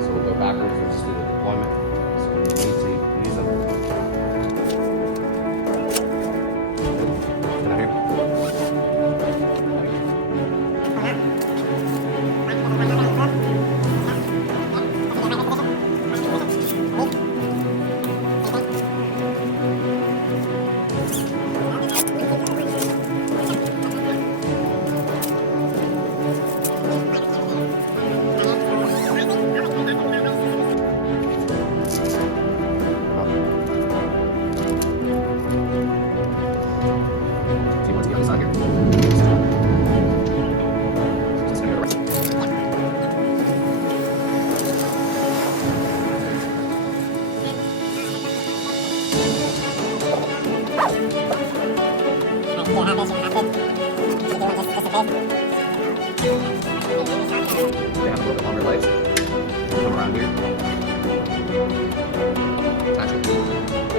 So we'll go backwards, we'll just do the deployment. So when you need to use them. Can I hear? Do you want to get inside here? Just gonna go right. They have a little bit longer legs. Come around here. Attach it.